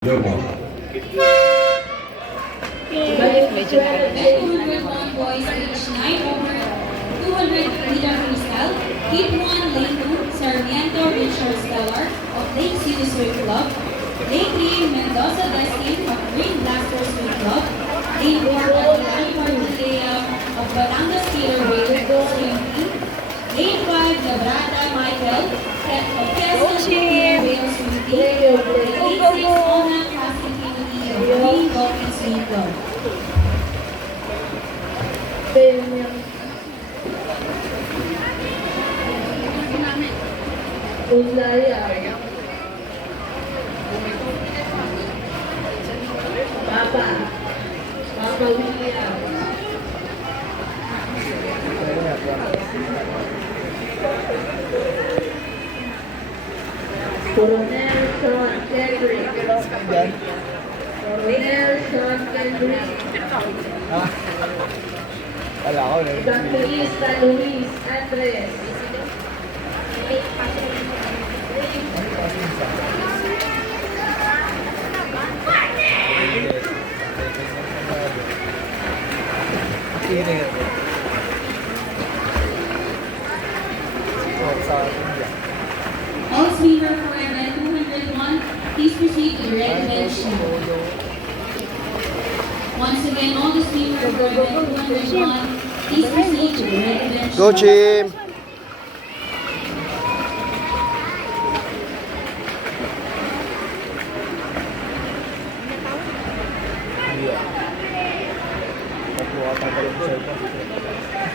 Medyo nakalimutan. Boys age 9 over 200 meter freestyle. Heat 1, Lane 2, Sarmiento Richard Stellar of Lake City Swim Club. Lane 3, Mendoza Destin of Green Blaster Swim Club. Lane 4, Alani Martilea of Batangas Skater Swim Team. Lane 5, Labrada Michael of Quezon City Whale Swim Team. Lane 6, Ona Casting Kennedy of Green Dolphin Swim Club. Papa William. Coronel Sean Kendrick. Coronel Sean Kendrick. Wala ko na. Evangelista Luis Andres. All swimmer for event 201, please proceed to the red bench now. Once again, all the swimmers for event 201, please proceed to the red bench Go, now. Jim!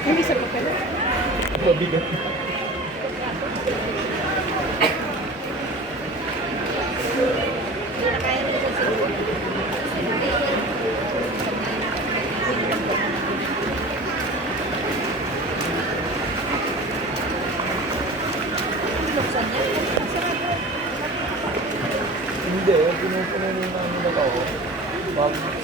Hindi sa papel. Mabigat. Hindi, pinupunan yung namin ako.